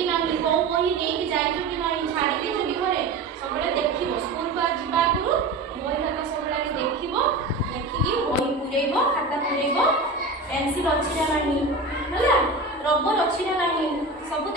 कि नहीं कौ बही नहीं जाइछ कि नहीं छाड़ी देछ कि घरे सब देखिबो स्कूल को जिबा आगु बही खाता सब देखिबो देखिकी बही पुरेइबो खाता पुरेइबो पेंसिल अछि ना नहीं हला रबर अछि ना नहीं सब